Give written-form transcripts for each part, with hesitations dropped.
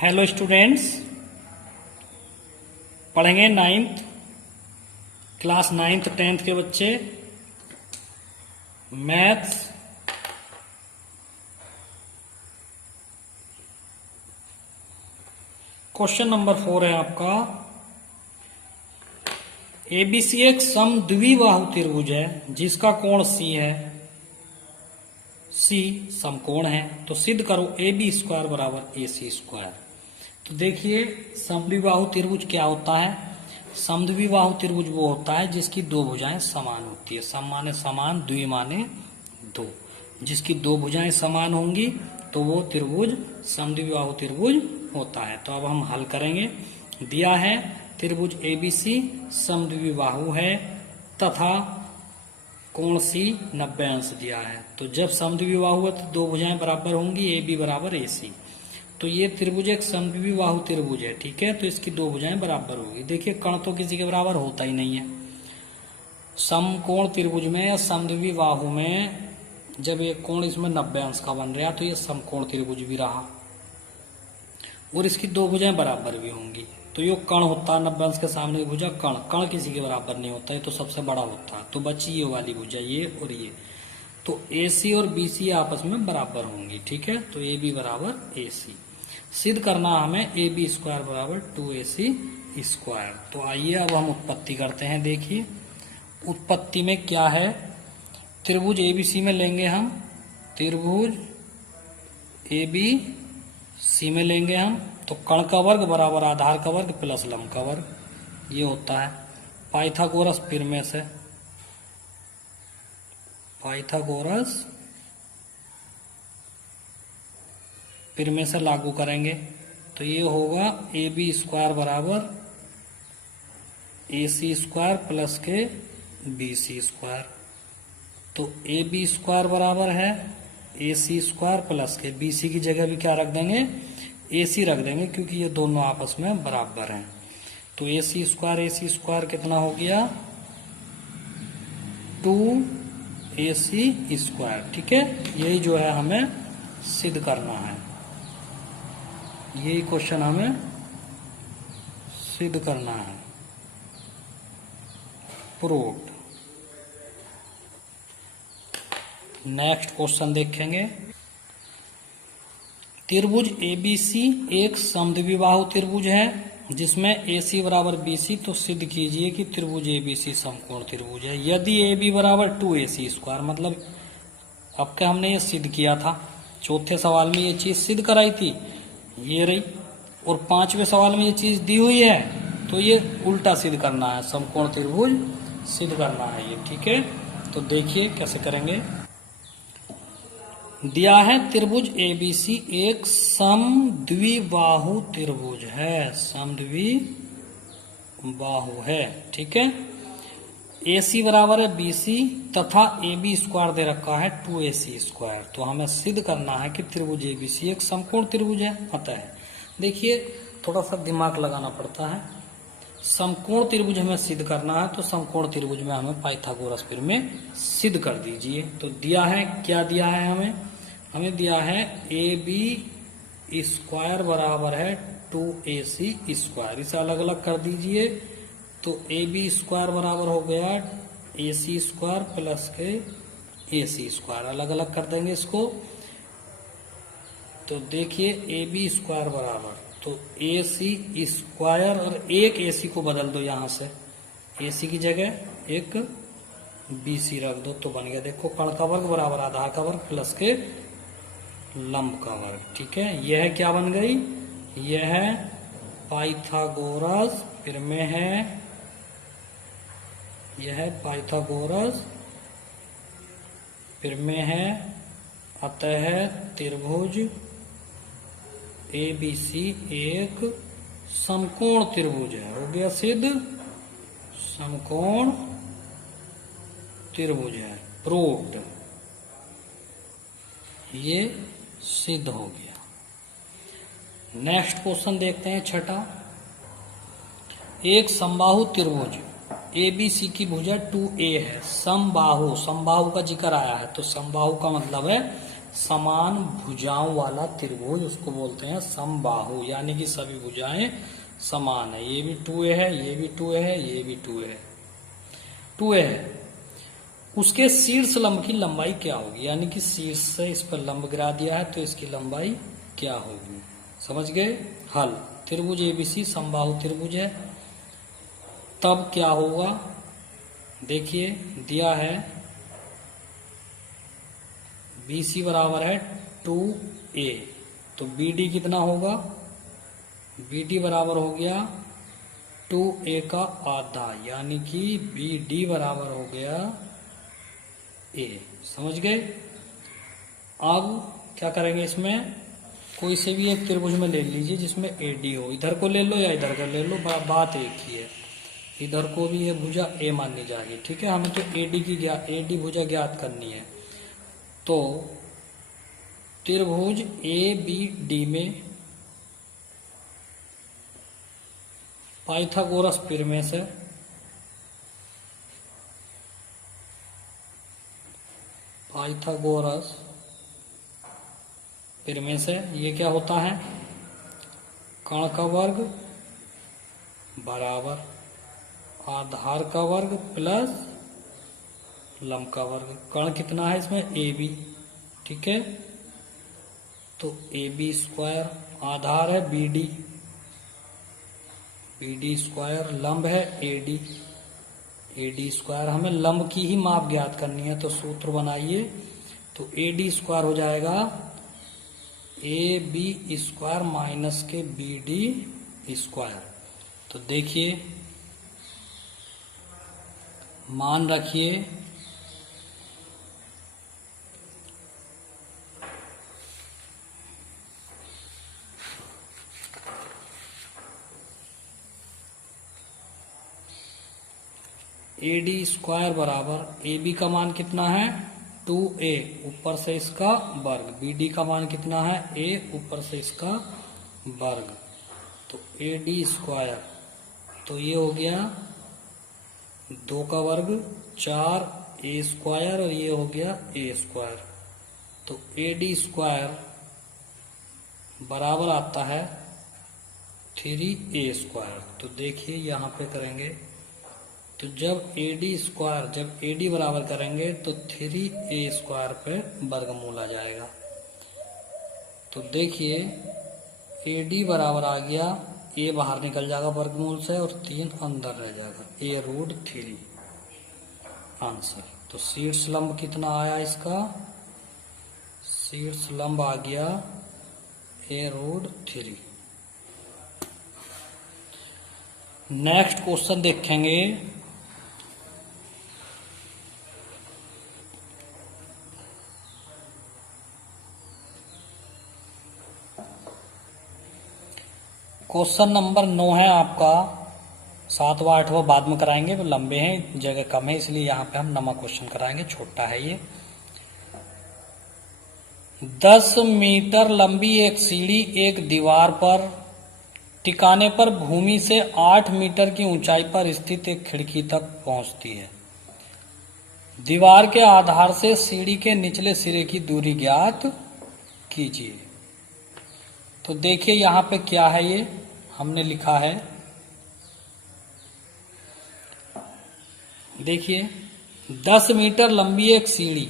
Hello students, पढ़ेंगे ninth class 9th 10th के बच्चे मैथ्स क्वेश्चन नंबर 4 है आपका। एबीसी एक समद्विबाहु त्रिभुज है जिसका कोण सी है, सी समकोण है, तो सिद्ध करो ए बी स्क्वायर बराबर ए सी स्क्वायर। तो देखिए समद्विबाहु त्रिभुज क्या होता है। समद्विबाहु त्रिभुज वो होता है जिसकी दो भुजाएं समान होती है। सम माने समान, द्वि माने दो। जिसकी दो भुजाएं समान होंगी तो वो त्रिभुज समद्विबाहु त्रिभुज होता है। तो अब हम हल करेंगे। दिया है त्रिभुज एबीसी समद्विबाहु है तथा कोण सी 90 अंश दिया है। तो जब समद्विबाहु है तो दो भुजाएं बराबर होंगी, ए बी बराबर ए सी। तो ये त्रिभुज एक समद्विबाहु त्रिभुज है, ठीक है। तो इसकी दो भुजाएं बराबर होगी। देखिए कण तो किसी के बराबर होता ही नहीं है। समकोण त्रिभुज में या समद्विबाहु में जब ये कोण इसमें 90 अंश का बन रहा तो ये समकोण त्रिभुज भी रहा और इसकी दो भुजाएं बराबर भी होंगी। तो ये कण होता है 90 अंश के सामने की भुजा कण, कण किसी के बराबर नहीं होता है, तो सबसे बड़ा होता है। तो बची ये वाली भुजा, ये और ये। तो ए सी और बी सी आपस में बराबर होंगी, ठीक है। तो ए बी बराबर ए सी सिद्ध करना हमें ए बी स्क्वायर बराबर 2ac स्क्वायर। तो आइए अब हम उत्पत्ति करते हैं। देखिए उत्पत्ति में क्या है। त्रिभुज एबीसी में लेंगे हम, त्रिभुज ए बी सी में लेंगे हम। तो कण का वर्ग बराबर आधार का वर्ग प्लस लंब का वर्ग, ये होता है। पाइथागोरस प्रमेय से, पाइथागोरस प्रमेय से लागू करेंगे तो ये होगा ए बी स्क्वायर बराबर ए सी स्क्वायर प्लस के बी सी स्क्वायर। तो ए बी स्क्वायर बराबर है ए सी स्क्वायर प्लस के बी सी की जगह भी क्या रख देंगे, ए सी रख देंगे, क्योंकि ये दोनों आपस में बराबर हैं। तो ए सी स्क्वायर कितना हो गया 2ac स्क्वायर, ठीक है। यही जो है हमें सिद्ध करना है, यही क्वेश्चन हमें सिद्ध करना है। प्रूव्ड। नेक्स्ट क्वेश्चन देखेंगे। त्रिभुज एबीसी एक समद्विबाहु त्रिभुज है जिसमें AC बराबर BC। तो सिद्ध कीजिए कि त्रिभुज एबीसी समकोण त्रिभुज है यदि AB बराबर 2ac स्क्वायर। मतलब अब क्या हमने ये सिद्ध किया था, चौथे सवाल में ये चीज सिद्ध कराई थी, ये रही। और पांचवें सवाल में ये चीज दी हुई है, तो ये उल्टा सिद्ध करना है, समकोण त्रिभुज सिद्ध करना है ये, ठीक है। तो देखिए कैसे करेंगे। दिया है त्रिभुज एबीसी एक समद्विबाहु त्रिभुज है, समद्विबाहु है, ठीक है। AC बराबर है BC तथा AB स्क्वायर दे रखा है 2ac स्क्वायर। तो हमें सिद्ध करना है कि त्रिभुज एबीसी एक समकोण त्रिभुज है। अतः देखिए थोड़ा सा दिमाग लगाना पड़ता है। समकोण त्रिभुज हमें सिद्ध करना है, तो समकोण त्रिभुज में हमें पाइथागोरस प्रमेय सिद्ध कर दीजिए। तो दिया है, क्या दिया है हमें दिया है ए बी स्क्वायर बराबर है 2ac स्क्वायर। इसे अलग अलग कर दीजिए। तो ए बी स्क्वायर बराबर हो गया AC स्क्वायर प्लस के AC स्क्वायर, अलग अलग कर देंगे इसको। तो देखिए ए बी स्क्वायर बराबर, तो AC स्क्वायर और एक AC को बदल दो यहाँ से, AC की जगह एक BC रख दो, तो बन गया देखो कण का वर्ग बराबर आधार का वर्ग प्लस के लंब का वर्ग, ठीक है। यह क्या बन गई, यह पाइथागोरस प्रमेय है, यह पाइथागोरस प्रमेय है। अतः त्रिभुज एबीसी एक समकोण त्रिभुज है। हो गया सिद्ध, समकोण त्रिभुज है, प्रूव्ड। ये सिद्ध हो गया। नेक्स्ट क्वेश्चन देखते हैं छठा। एक समबाहु त्रिभुज एबीसी की भुजा 2a है। समबाहु, समबाहु का जिक्र आया है, तो समबाहु का मतलब है समान भुजाओं वाला त्रिभुज उसको बोलते हैं समबाहु, यानी कि सभी भुजाएं समान है। ये भी 2a है, ये भी 2a है, ये भी 2a है। उसके शीर्ष लंब की लंबाई क्या होगी, यानी कि शीर्ष से इस पर लंब गिरा दिया है तो इसकी लंबाई क्या होगी। समझ गए। हल, त्रिभुज एबीसी समबाहु त्रिभुज है, तब क्या होगा। देखिए दिया है BC बराबर है 2a, तो BD कितना होगा, BD बराबर हो गया 2a का आधा, यानी कि BD बराबर हो गया a। समझ गए। अब क्या करेंगे, इसमें कोई से भी एक त्रिभुज में ले लीजिए जिसमें AD हो, इधर को ले लो या इधर को ले लो, बात एक ही है। इधर को भी ये भुजा A माननी जाएगी, ठीक है। हमें तो AD भुजा ज्ञात करनी है। तो त्रिभुज ABD में पाइथागोरस प्रमेय से ये क्या होता है, कर्ण का वर्ग बराबर आधार का वर्ग प्लस लंब का वर्ग। कर्ण कितना है इसमें, AB, ठीक है। तो AB स्क्वायर, आधार है BD स्क्वायर, लंब है AD स्क्वायर। हमें लंब की ही माप ज्ञात करनी है, तो सूत्र बनाइए। तो AD स्क्वायर हो जाएगा AB स्क्वायर माइनस के BD स्क्वायर। तो देखिए, मान रखिए AD स्क्वायर बराबर AB का मान कितना है 2a, ऊपर से इसका वर्ग, BD का मान कितना है a, ऊपर से इसका वर्ग। तो AD स्क्वायर, तो ये हो गया 2 का वर्ग 4a स्क्वायर, और ये हो गया a स्क्वायर। तो AD स्क्वायर बराबर आता है 3a स्क्वायर। तो देखिए यहाँ पे करेंगे, तो जब AD बराबर करेंगे तो 3a स्क्वायर पे वर्गमूल आ जाएगा। तो देखिए AD बराबर आ गया, a बाहर निकल जाएगा वर्गमूल से और 3 अंदर रह जाएगा, a√3 आंसर। तो शीर्ष लंब कितना आया इसका, शीर्ष लंब आ गया a√3। नेक्स्ट क्वेश्चन देखेंगे। क्वेश्चन नंबर 9 है आपका, 7वां 8वां बाद में कराएंगे, वो लंबे हैं, जगह कम है, इसलिए यहाँ पे हम 9वां क्वेश्चन कराएंगे, छोटा है ये। 10 मीटर लंबी एक सीढ़ी एक दीवार पर टिकाने पर भूमि से 8 मीटर की ऊंचाई पर स्थित एक खिड़की तक पहुंचती है। दीवार के आधार से सीढ़ी के निचले सिरे की दूरी ज्ञात कीजिए। तो देखिए यहाँ पे क्या है, ये हमने लिखा है, देखिए 10 मीटर लंबी एक सीढ़ी।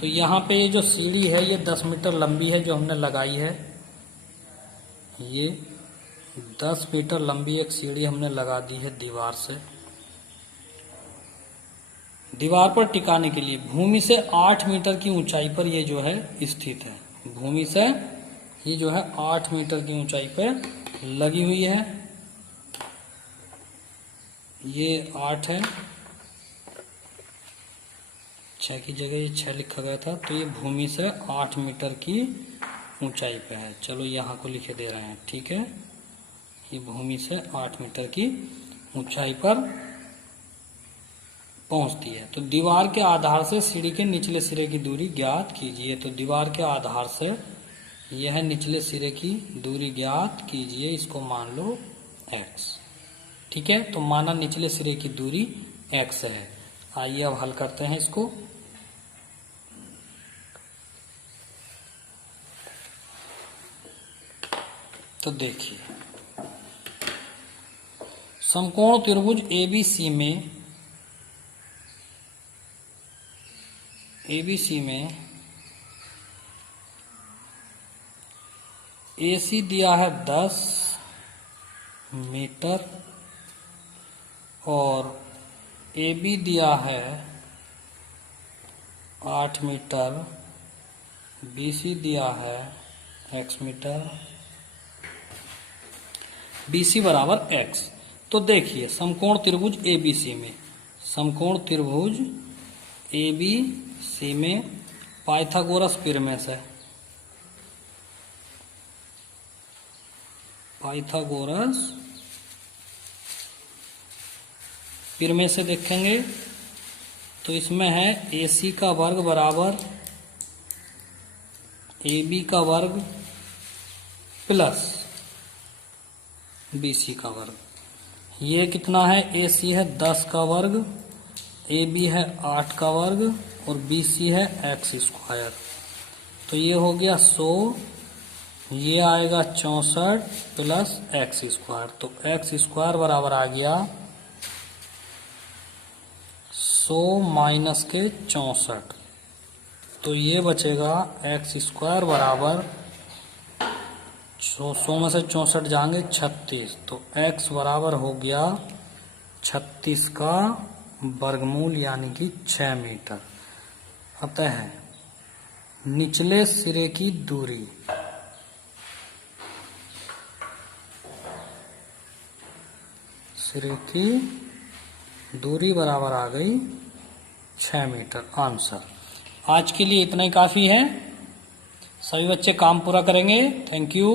तो यहाँ पे ये जो सीढ़ी है ये 10 मीटर लंबी है जो हमने लगाई है, ये 10 मीटर लंबी एक सीढ़ी हमने लगा दी है दीवार से, दीवार पर टिकाने के लिए भूमि से 8 मीटर की ऊंचाई पर ये जो है स्थित है। भूमि से ये जो है 8 मीटर की ऊंचाई पे लगी हुई है, ये 8 है, 6 की जगह ये 6 लिखा गया था, तो ये भूमि से 8 मीटर की ऊंचाई पे है। चलो यहाँ को लिखे दे रहे हैं, ठीक है। ये भूमि से 8 मीटर की ऊंचाई पर पहुंचती है। तो दीवार के आधार से सीढ़ी के निचले सिरे की दूरी ज्ञात कीजिए। तो दीवार के आधार से यह निचले सिरे की दूरी ज्ञात कीजिए, इसको मान लो x, ठीक है। तो माना निचले सिरे की दूरी x है। आइए अब हल करते हैं इसको। तो देखिए समकोण त्रिभुज एबीसी में AC दिया है 10 मीटर और AB दिया है 8 मीटर, BC दिया है x मीटर, BC बराबर x। तो देखिए समकोण त्रिभुज ABC में, समकोण त्रिभुज ABC में पाइथागोरस प्रमेय है, पाइथागोरस प्रमेय से देखेंगे तो इसमें है AC का वर्ग बराबर AB का वर्ग प्लस BC का वर्ग। ये कितना है? AC है 10 का वर्ग, AB है 8 का वर्ग और BC है x स्क्वायर। तो ये हो गया 100, ये आएगा 64 प्लस x स्क्वायर। तो x स्क्वायर बराबर आ गया 100 माइनस के 64। तो ये बचेगा x स्क्वायर बराबर 100 में से 64 जाएंगे 36। तो x बराबर हो गया 36 का वर्गमूल यानी कि 6 मीटर। अतः निचले सिरे की दूरी बराबर आ गई 6 मीटर। आंसर। आज के लिए इतना ही काफी है। सभी बच्चे काम पूरा करेंगे। Thank you.